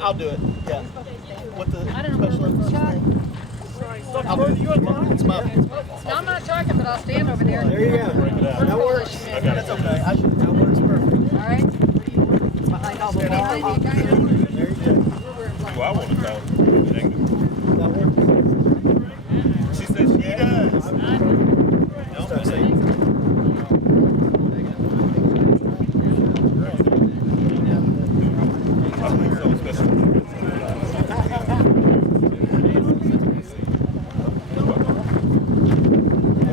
I'll do it. Yeah. What the special emphasis thing? I'll do it. It's my. No, I'm not talking, but I'll stand over there. There you go. That works. That's okay. That works perfect. All right. Behind all the walls. There you go. Well, I want to call That works. She said she does. Start saying. I think so, especially.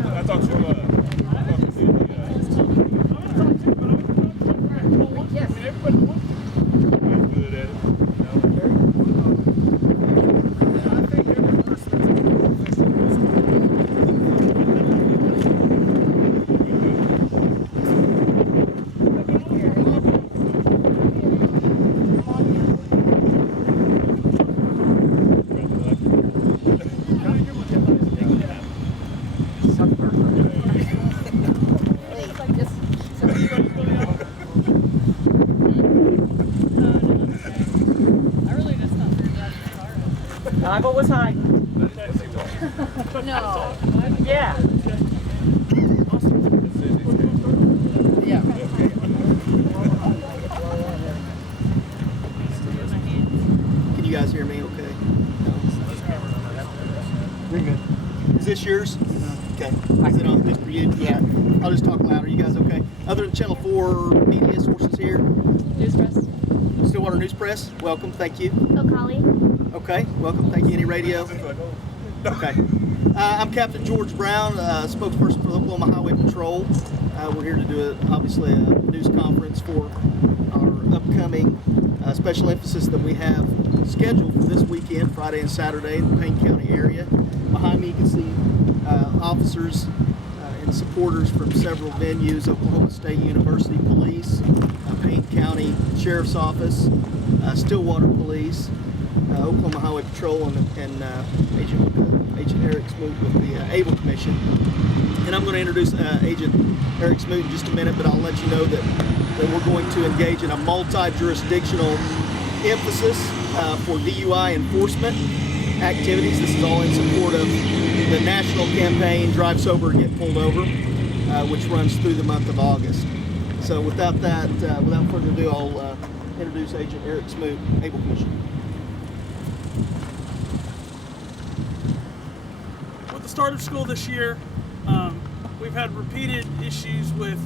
I thought you were. Yes. Good at it. What was high? No. Yeah. Yeah. Can you guys hear me okay? We're good. Is this yours? Okay. Is it on just for you? Yeah. I'll just talk louder. You guys okay? Other than Channel 4 media sources here? News Press. Stillwater News Press. Welcome. Thank you. O'Colly. Okay. Welcome. Thank you. Any radio? Okay. I'm Captain George Brown, spokesperson for the Oklahoma Highway Patrol. We're here to do, obviously, a news conference for our upcoming special emphasis that we have scheduled for this weekend, Friday and Saturday, in the Payne County area. Behind me, you can see officers and supporters from several venues: Oklahoma State University Police, Payne County Sheriff's Office, Stillwater Police, Oklahoma Highway Patrol, and Agent Eric Smoot with the Able Commission. And I'm going to introduce Agent Eric Smoot in just a minute, but I'll let you know that we're going to engage in a multi-jurisdictional emphasis for DUI enforcement activities. This is all in support of the national campaign, Drive Sober, Get Pulled Over, which runs through the month of August. So without further ado, I'll introduce Agent Eric Smoot, Able Commission. With the start of school this year, we've had repeated issues with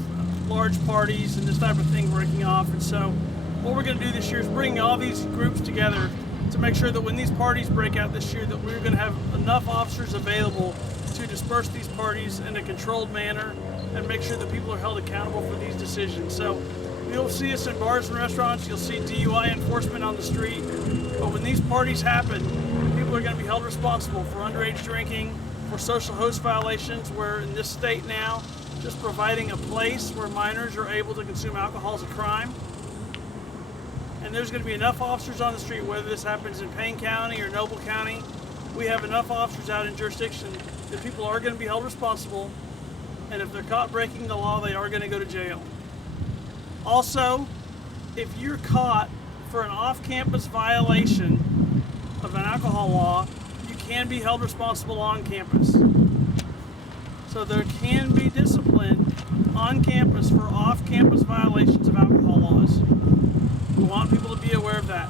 large parties and this type of thing breaking off. And so what we're going to do this year is bring all these groups together to make sure that when these parties break out this year, that we're going to have enough officers available to disperse these parties in a controlled manner and make sure that people are held accountable for these decisions. So you'll see us in bars and restaurants, you'll see DUI enforcement on the street, but when these parties happen, people are going to be held responsible for underage drinking, for social host violations, where in this state now, just providing a place where minors are able to consume alcohol is a crime. And there's going to be enough officers on the street, whether this happens in Payne County or Noble County. We have enough officers out in jurisdiction that people are going to be held responsible, and if they're caught breaking the law, they are going to go to jail. Also, if you're caught for an off-campus violation of an alcohol law, you can be held responsible on campus. So there can be discipline on campus for off-campus violations of alcohol laws. We want people to be aware of that.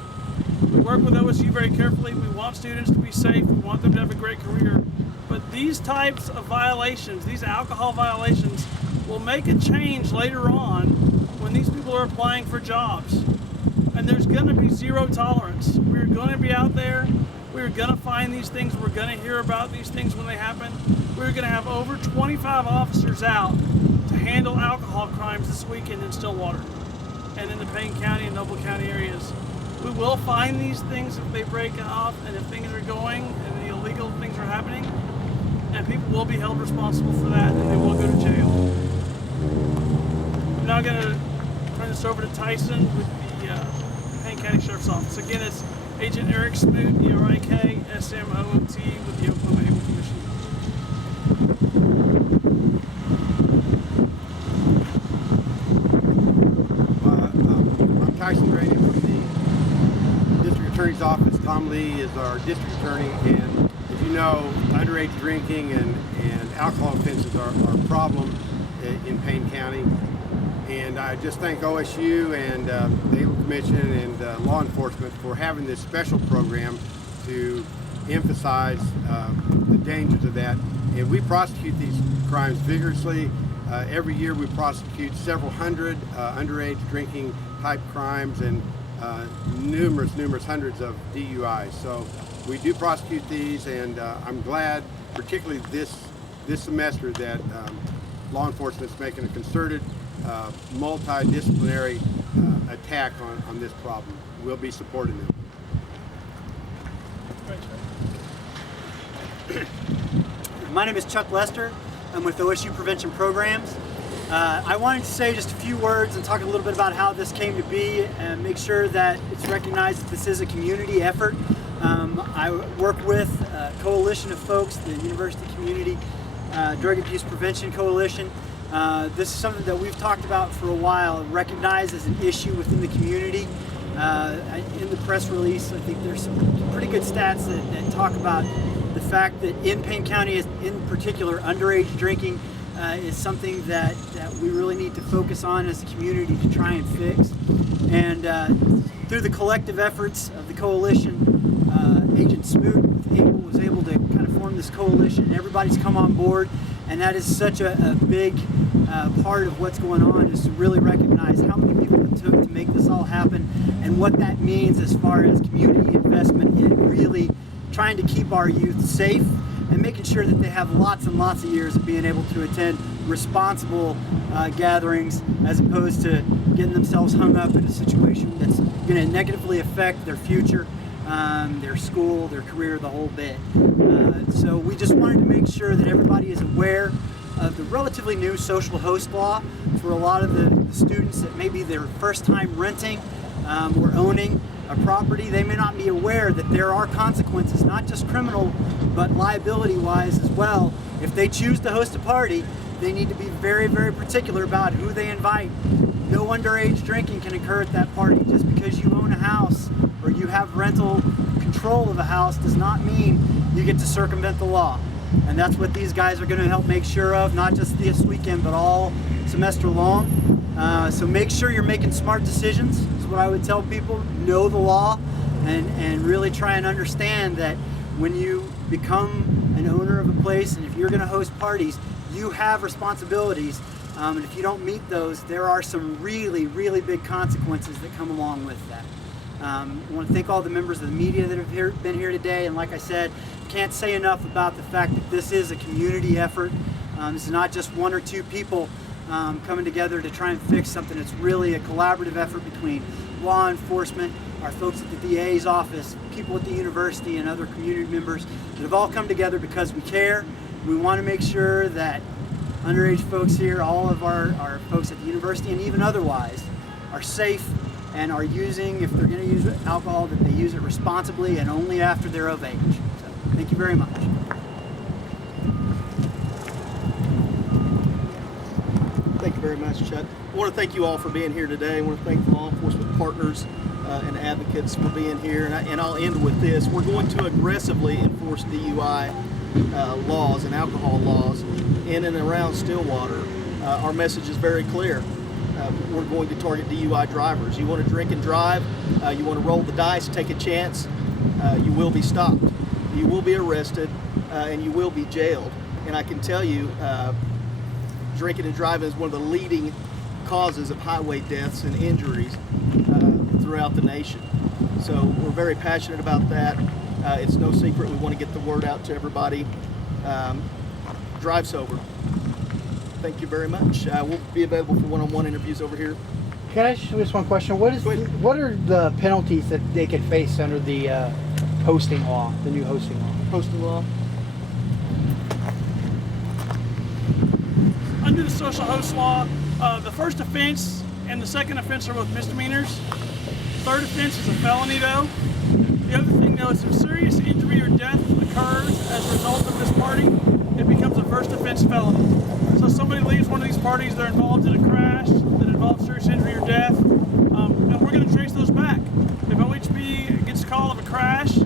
We work with OSU very carefully. We want students to be safe. We want them to have a great career. But these types of violations, these alcohol violations, will make a change later on when these people are applying for jobs. And there's going to be zero tolerance. We're going to be out there. We're going to find these things. We're going to hear about these things when they happen. We're going to have over 25 officers out to handle alcohol crimes this weekend in Stillwater and in the Payne County and Noble County areas. We will find these things if they break off and if things are going and the illegal things are happening, and people will be held responsible for that and they will go to jail. I'm now going to turn this over to Tyson with the Payne County Sheriff's Office. Again, it's Agent Eric Smoot, E-R-I-K-S-M-O-O-T with the Oklahoma Able Commission. I'm Tyson Graney from the District Tom Lee is our district attorney, and as you know, underage drinking and alcohol offenses are a problem in Payne County. And I just thank OSU and the Legal Commission and law enforcement for having this special program to emphasize the dangers of that. And we prosecute these crimes vigorously. Every year we prosecute several hundred underage drinking type crimes and numerous hundreds of DUIs. So we do prosecute these, and I'm glad, particularly this semester, that law enforcement is making a concerted multidisciplinary attack on this problem. We'll be supporting them. My name is Chuck Lester. I'm with OSU Prevention Programs. I wanted to say just a few words and talk a little bit about how this came to be and make sure that it's recognized that this is a community effort. I work with a coalition of folks, the University Community Drug Abuse Prevention Coalition. This is something that we've talked about for a while, recognized as an issue within the community. In the press release, I think there's some pretty good stats that talk about the fact that in Payne County, in particular, underage drinking is something that we really need to focus on as a community to try and fix. And through the collective efforts of the coalition, Agent Smoot was able to kind of form this coalition, and everybody's come on board. And that is such a big part of what's going on, is to really recognize how many people it took to make this all happen and what that means as far as community investment in really trying to keep our youth safe and making sure that they have lots and lots of years of being able to attend responsible gatherings, as opposed to getting themselves hung up in a situation that's going to negatively affect their future, their school, their career, the whole bit. So we just wanted to make sure that everybody is aware of the relatively new social host law for a lot of the students that may be their first time renting or owning a property. They may not be aware that there are consequences, not just criminal, but liability-wise as well. If they choose to host a party, they need to be very, very particular about who they invite. No underage drinking can occur at that party. Just because you own a house or you have rental control of a house does not mean you get to circumvent the law. And that's what these guys are going to help make sure of, not just this weekend, but all semester long. So make sure you're making smart decisions, is what I would tell people. Know the law and really try and understand that when you become an owner of a place and if you're going to host parties, you have responsibilities. And if you don't meet those, there are some really, really big consequences that come along with that. I want to thank all the members of the media that have been here today, and like I said, can't say enough about the fact that this is a community effort. This is not just one or two people coming together to try and fix something. It's really a collaborative effort between law enforcement, our folks at the DA's office, people at the university, and other community members that have all come together because we care. We want to make sure that underage folks here, all of our folks at the university and even otherwise, are safe and are using, if they're going to use alcohol, that they use it responsibly and only after they're of age. So, thank you very much. Thank you very much, Chuck. I want to thank you all for being here today. I want to thank the law enforcement partners and advocates for being here. And I'll end with this. We're going to aggressively enforce DUI laws and alcohol laws in and around Stillwater. Our message is very clear. We're going to target DUI drivers. You want to drink and drive, you want to roll the dice, take a chance, you will be stopped. You will be arrested, and you will be jailed. And I can tell you, drinking and driving is one of the leading causes of highway deaths and injuries throughout the nation. So we're very passionate about that. It's no secret we want to get the word out to everybody. Drive sober. Thank you very much. We'll be available for one-on-one interviews over here. Can I just one question? What are the penalties that they could face under the hosting law, the new hosting law? Hosting law? Under the social host law, the first offense and the second offense are both misdemeanors. Third offense is a felony, though. The other thing, though, is if serious injury or death occurs as a result of this party, it becomes a first offense felony. So if somebody leaves one of these parties, they're involved in a crash that involves serious injury or death, and we're going to trace those back. If OHB gets a call of a crash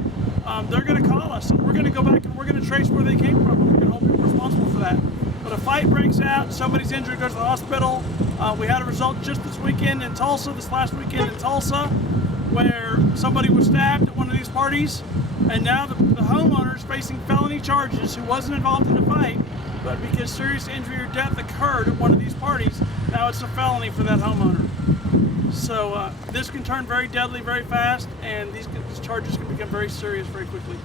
they're going to call us, and we're going to go back and we're going to trace where they came from. And we're going to hold people responsible for that. But a fight breaks out, somebody's injured, goes to the hospital. We had a result just this weekend in Tulsa, this last weekend in Tulsa, where somebody was stabbed at one of these parties, and now the homeowner is facing felony charges who wasn't involved in the fight, but because serious injury or death occurred at one of these parties, now it's a felony for that homeowner. So this can turn very deadly very fast, and these charges can become very serious very quickly.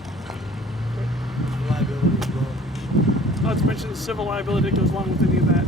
Liability as well. Not to mention the civil liability that goes along with any of that.